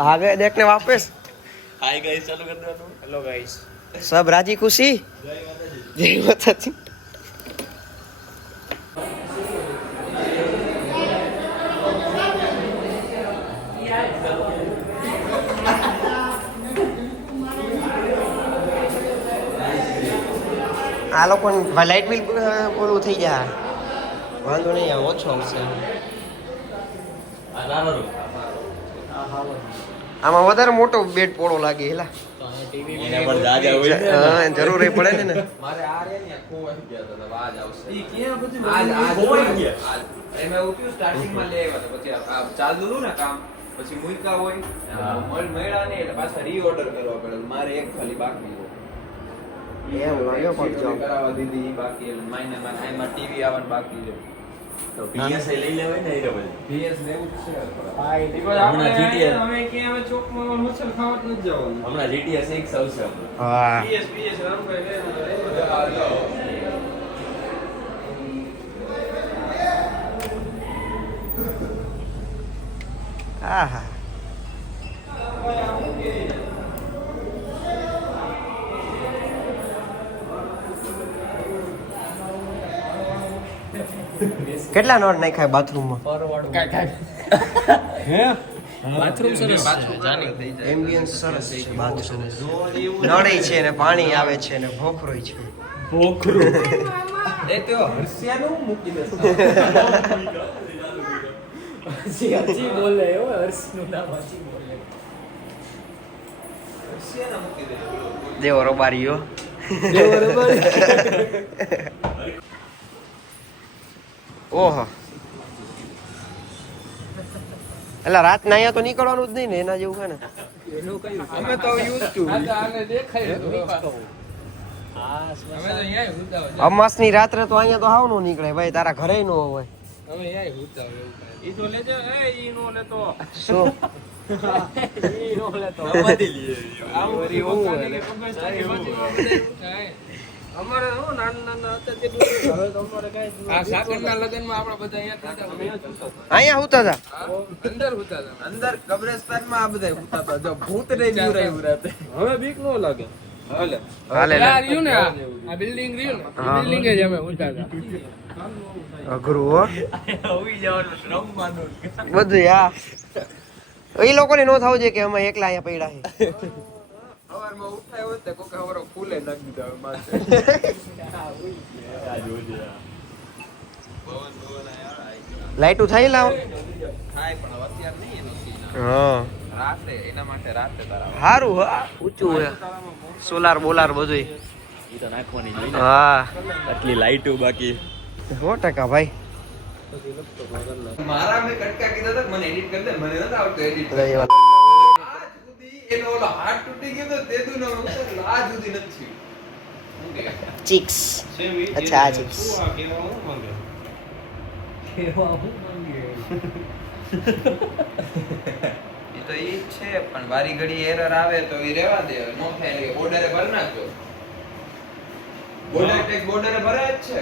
आ गए देखने वापस। हाय गाइस चालू कर दो। हेलो गाइस, सब राजी खुशी। जय माता दी। આ લોકો લાઇટ બિલ ઓલું થઈ જાય, વાંધો નહીં, ઓછો આવશે. આમાં વધારે મોટો બેડ પોળો લાગે એલા. એના પર જાજા હોય ને. હા, જરૂર એ પડે ને. મારે આ રે ને ખોવાઈ ગયા હતા, આજ આવશે. ઈ ક્યાં બધું ખોવાઈ ગયા. એમાં ઉઠ્યું સ્ટાર્ટિંગ માં લે આવ્યા હતા, પછી આ ચાલતું ને કામ, પછી મુઈકા હોય મળ્યા ને એટલે પાછા રીઓર્ડર કરવા પડે. મારે એક ખાલી બાકી હોય. એમ લાગ્યો પણ જો કરાવવા દીધી બાકી, મહિનામાં આમાં ટીવી આવવાનું બાકી છે. તો પીએસ લઈ લેવાય ને હીરા ભાઈ. પીએસ લેવું જ છે. હમણાં GTS અમે ક્યાં ચોકમાં મચ્છર ખાવા જ નથી જવાનું. હમણાં GTS 6 આવશે આપણે. હા પીએસ રમભાઈ લે. આહા. કેટલા નોટ નાખ્યા બાથરૂમમાં? બાથરૂમ સરસ છે. એમ્બિયન્સ સરસ છે બાથરૂમ. નળી છે ને પાણી આવે છે ને ભોખરોય છે. એ તો હર્ષિયાનું મૂકી દે. હજી બોલે હો, હર્ષનું નામ હજી બોલે. હર્ષિયાના મૂકી દે. દેવો રબારીઓ. ઓહો, એટલે રાત ના અહીંયા તો નીકળવાનું જ નહીં ને, એના જેવું છે ને. અમે તો યુઝ ટુ. આને દેખાય તો અમે તો અહીંયા હુતા હોય. અમાસ ની રાત્રે તો અહીંયા તો હાવ નો નીકળે ભાઈ, તારા ઘરે નો હોય. અમે અહીંયા હુતા હોય એવું કાંઈ. ઈ તો લેજો, ઈ નો લેતો. શું ઈ નો લેતો. બધી લઈએ. આવું વળી એવું એવું હોય. અમારે હું નાના હતા તેટલું હવે તો અમારે કાંઈ આ સાકરના લગનમાં આપણા બધા અહીંયા હતા. અહીંયા હુતા હતા. અંદર હુતા હતા. અંદર કબ્રસ્તાનમાં આ બધા ઉતા હતા. જો ભૂત ને બીવરાયું રાતે. હવે બીક નો લાગે. હાલે. હાલે લે. આ રહ્યું ને આ બિલ્ડિંગ રહ્યું ને હા. બિલ્ડિંગ જ અમે હુતા હતા. અઘરું હો હોઈ જવાનું રમવાનું. બધું. હા, એ લોકોને નો થવું જોઈએ કે અમે એકલા અહીંયા પડ્યા છે. સવારમાં ઉઠાયો હોત ને કોકે હવારે ફૂલે નાખી દીધા હવે માથે. લાઈટું થઈ લાવ. થાય પણ હવે અત્યારે નહીં એનો સીન. હા, રાતે એના માટે રાતે તારા સારું હો, ઊંચું હોય. સોલાર બોલાર બધું. ઈ તો નાખવાની જ હોય ને. હા, આટલી લાઈટો બાકી 100% ભાઈ. મારા મેં કટકા કીધા હતા મને એડિટ કરી દે, મને નથી આવતું એડિટ. રહી વાત. આજ સુધી એનો ઓલો હાથ તૂટી ગયો તો તે દુનો આજ સુધી નથી થયું. શું કે ચિક્સ. અચ્છા, આ ચિક્સ. એ તો ઈ જ છે પણ વારી ઘડી એરર આવે તો ઈ રહેવા દે, નો થાય એટલે બોર્ડરે ભર નાખજો. બોર્ડર ટેક્સ બોર્ડરે ભરાય જ છે.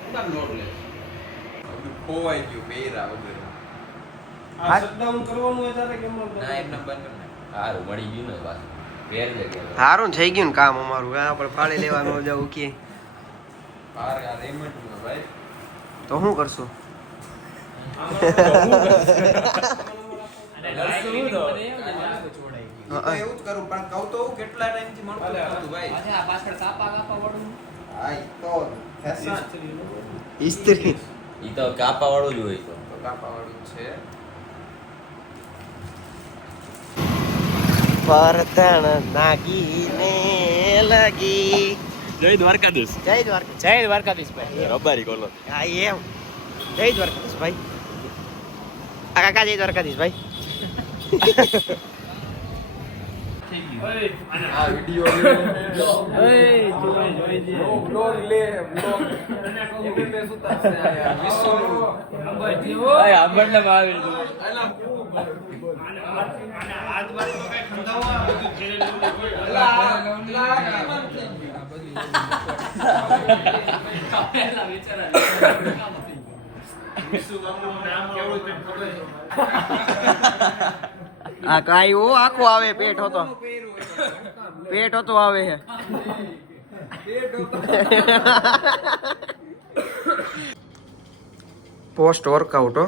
હું કામ લોડ લે? બધું ખોવાઈ ગયું બેરા વગર. આ શટડાઉન કરવાનું હોય ત્યારે કેમ ના એમ નંબર કર નાખ. સારું મળી ગયું ને પાછું. ઘેર જગ્યા સારું થઈ ગયું ને કામ અમારું. હા, આપણે ફાળી લેવાનું જવું કે બાર આ રેમેન્ટ નો ભાઈ. તો શું કરશું? ઈ તો એવું જ કરું પણ કહું તો હું કેટલા ટાઈમ થી મળતો નતું ભાઈ. આ પાછળ કાપા વાળું હા ઈ તો ફેશન ઇસ્ત્રી. ઈ તો કાપા વાળું જ હોય તો. તો કાપા વાળું છે. પરતણ નાગીને લગી. જય દ્વારકાધીશ. જય દ્વારકા. જય દ્વારકાધીશ ભાઈ. રબારી કોલો. હા, એમ. જય દ્વારકાધીશ ભાઈ. આ કાકા જય દ્વારકાધીશ ભાઈ. આ વિડિયો બ્લોગ લે બ્લોગ એને સુતા છે આ વિશ્વ આય આપણને આવી આ કાઈ ઓ આખો આવે પેટ હતો આવે હે પોસ્ટ વર્કઆઉટ હો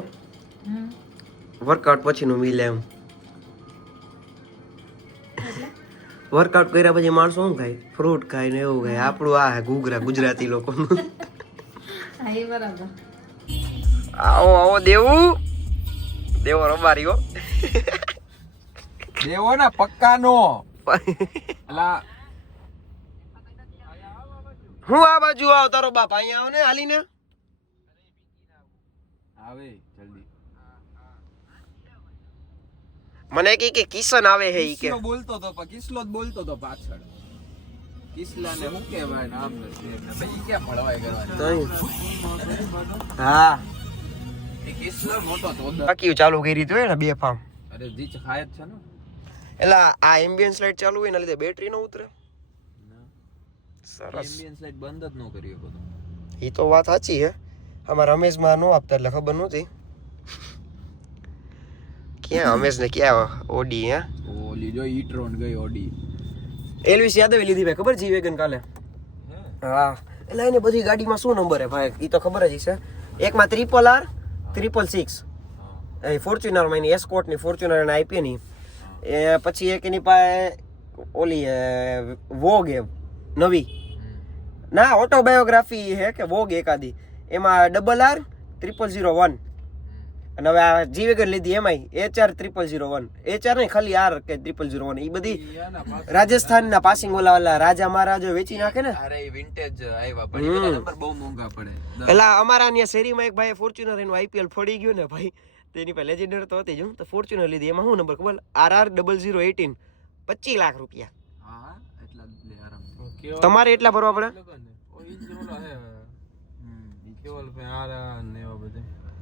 વર્કઆઉટ પછીનું મિલે એમ વર્કઆઉટ કર્યા પછી માણસો શું ખાય ફ્રૂટ ખાય ને એવું ખાય આપણું આ ઘૂઘરા ગુજરાતી લોકોનું આવો આવો દેવો રબારી હો દેવો ને પક્કાનો અલા હું આ બાજુ આવ તારો બાપ અહીંયા આવ ને હાલીને આવે જલ્દી મને કે કિશન આવે હે ઈ કે કિસલો બોલતો તો કિસલો જ બોલતો તો પાછળ કિસલાને હું કહેવાય નામ નથી ભાઈ ક્યાં ભળવાય કરવાની હા એ કિસલો મોટો તો બાકી ચાલુ કરી દીધું હે ને બે ફાર્મ અરે જીચ ખાય જ છે ને એલા આ એમ્બિયન્સ લાઈટ ચાલુ હોય ને લીધે બેટરી ન ઉતરે સરસ એમ્બિયન્સ લાઈટ બંધ જ ન કરી શકો તો ઈ તો વાત સાચી હે અમારા રમેશમાં નો આપતા એટલે ખબર નહોતી ક્યાં રમેશ ને ક્યાં ઓડી હે ઓલી જો ઈટ્રોન ગઈ ઓડી એલવીસ યાદવ લીધી ભાઈ ખબર જી વેગન કાલે હા એટલે એને બધી ગાડીમાં શું નંબર હે ભાઈ ઈ તો ખબર જ છે એકમાં RRR 666 એ ફોર્ચ્યુનર માં એની એસ્કોર્ટ ની ફોર્ચ્યુનર અને આઈપી ની એ પછી એક એની પાસે ઓલી વોગ હે નવી ના ઓટોબાયોગ્રાફી હે કે વોગ એકાદી એમાં RR 0001 અને હવે આ જી વેગન લીધી એમાંય HR 0001 HR નહીં ખાલી R કે 0001 ઈ બધી રાજસ્થાનના પાસિંગ ઓલા રાજા મહારાજો વેચી નાખે ને અરે વિન્ટેજ આવ્યા પણ એ બધા નંબર બહુ મોંઘા પડે એલા અમારા અહીંયા શેરીમાં એક ભાઈ ફોર્ચ્યુનર એનું IPL ફોડી ગયું ને ભાઈ તેની પાસે લેજેન્ડર તો હતી જ તો ફોર્ચ્યુનર લીધી એમાં શું નંબર ખબર RR 0018 25 લાખ રૂપિયા હા એટલા જ લે આરામ તમારે એટલા ભરવા પડે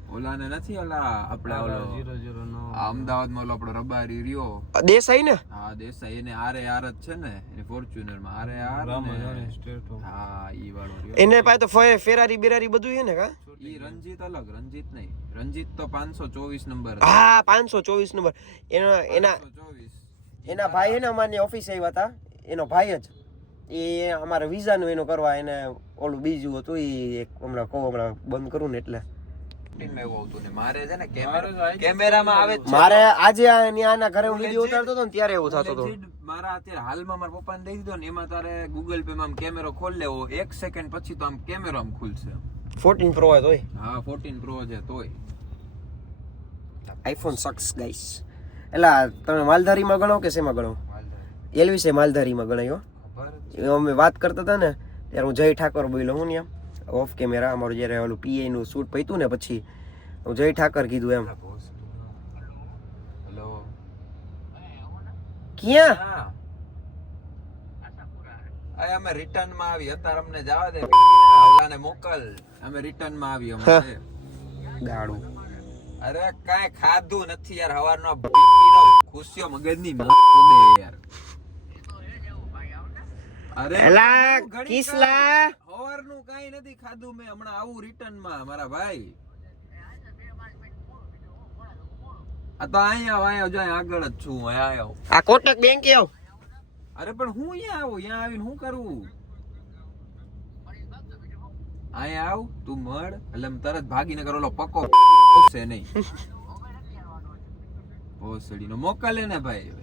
ઓલા ને નથી ઓલા આપડા ઓલો 009 અમદાવાદમાં ઓલો આપણો રબારી રહ્યો દેસાઈ ને હા દેસાઈ એને આર જ છે ને એને ફોર્ચ્યુનર માં આર હા ઈ વાળો રહ્યો એને પાસે તો ફેરારી બેરારી બધું છે ને કા ઈ રંજીત અલગ રંજીત નહીં રંજીત તો 524 નંબર હા 524 નંબર એના 524 એના ભાઈ હે ને અમારી ઓફિસે આવ્યા હતા એનો ભાઈ જ એ અમારે વિઝા નું એનું કરવા એને ઓલું બીજું હતું ઈ હમણાં બંધ કરું ને એટલે મારે છે ને કેમેરામાં આવે મારે આજે આના ઘરે હું વિડિયો ઉતારતો હતો ને ત્યારે એવું થતું હતું મારા અત્યારે હાલમાં મારા પપ્પાને દઈ દીધો ને એમાં તારે ગૂગલ પે માં કેમેરો ખોલ લેવો 1 સેકન્ડ પછી તો આમ કેમેરો આમ ખુલશે 14 પ્રો હોય હા 14 પ્રો છે તોય આઈફોન સક્સ ગાઈસ એલા તમે માલધારીમાં ગણો કે શેમાં ગણો એલવીસે માલધારીમાં ગણાયો અમે વાત કરતા હતા ને ત્યારે હું જય ઠાકોર બોલ્યો હું ને ઓફ કેમેરા અમારું જ્યારે ઓલું પીઆઈ નું શૂટ પૈતું ને પછી હું જય ઠાકર કીધું એમ હેલો ક્યાં અમે રિટર્ન માં આવી અત્યારે અમને જવા દે ઓલાને મોકલ અમે રિટર્ન માં આવી અમે ગાડું અરે કાઈ ખાધું નથી યાર હવારનો બીકીનો ખુશીઓ મગજની દે યાર અરે એલા કિસલા હવારનું કાઈ નથી ખાધું મેં હમણાં આવું રિટર્ન માં મારા ભાઈ આ તો અહીંયા જાય આગળ જ છું અહીંયા આ કોટક બેંક આવ અરે પણ હું અહીંયા આવું અહીંયા આવીને શું કરું અહીંયા આવ તું મળ એટલે તરત ભાગીને કરો ઓલો પક્કો આવશે નહીં ભોસડીનો મોકલે ને ભાઈ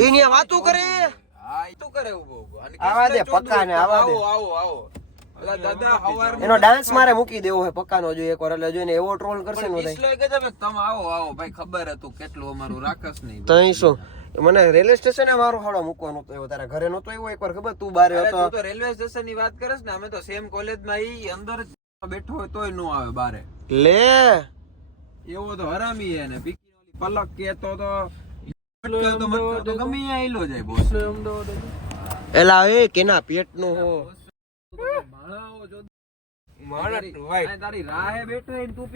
એની વાતું કરે હા ઈ તો કરે ઉભો આવા દે પક્કા ને આવા દે આવો અલા દાદા હવાર એનો ડાન્સ મારે મૂકી દેવો છે પક્કાનો જો એકવાર એટલે જોઈને એવો ટ્રોલ કરશે ને બધા કિસલો કે તમે આવો ભાઈ ખબર હતું કેટલું અમારું રાખસ નહીં તઈ શું મને રેલવે સ્ટેશને મારો હાડો મૂકવાનો હતો એવો તારા ઘરે નતો એવો એકવાર ખબર તું બારે અરે હતો તું તો રેલવે સ્ટેશન ની વાત કરસ ને અમે તો સેમ કોલેજ માં ઈ અંદર જ બેઠો હોય તોય નો આવે બારે લે એવો તો હરામી હે ને પીકી ઓલી પલક કેતો તો ગમે આઈલો જાય બોસ એલા એ કેના પેટનું હો તારી રાહે બેઠો ને તું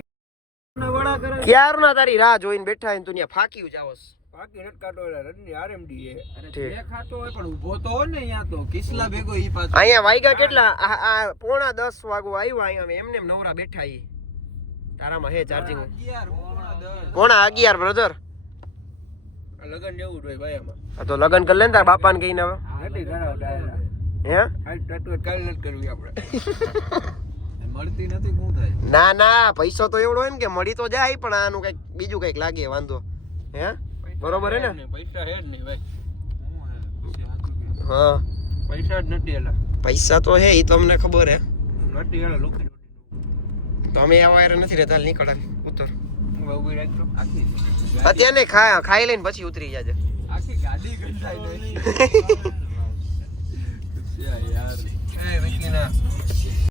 વડા કરે ક્યારના તારી રાહ જોઈને બેઠા ને તું ન્યા ફાક્યું જાવસ પાકી રટકાટો રડની આરએમડી હે અરે તે ખાતો હોય પણ ઊભો તો હો ને અહીંયા તો કિસલા ભેગો ઈ પાછો અહીંયા વાગ્યા કેટલા આ 9:30 વાગો આવ્યો અહીંયા એમને નવરા બેઠા ઈ તારામાં હે ચાર્જિંગ 11 પોણા 10 પોણા 11 બ્રધર. આ લગન જેવું જ હોય ભાઈ આમાં. આ તો લગન કરી લે ને તાર બાપાને કહીને હવે નથી કરાવતા હે આ ટટુ કાલ નથી કરવી આપણે. મળતી નથી શું થાય ના ના પૈસો તો એવડો હોય ને કે મળી તો જાય પણ આનું કઈક બીજું કઈક લાગે વાંધો હે બરોબર હે ને પૈસા હે જ નહીં ભાઈ. શું હે પછી સાચું કે હા પૈસા જ નથી એલા પૈસા તો હે એ તો અમને ખબર હે નથી એલા લોકો તો અમે આવા યાર નથી રહેતા હાલ નીકળ ઉતર ઉભી રાખજો. આખી અત્યારે નહીં ખાઈ લઈને પછી ઉતરી જાજે આખી ગાડી ગંધાઈ નહીં યાર એ વિકીના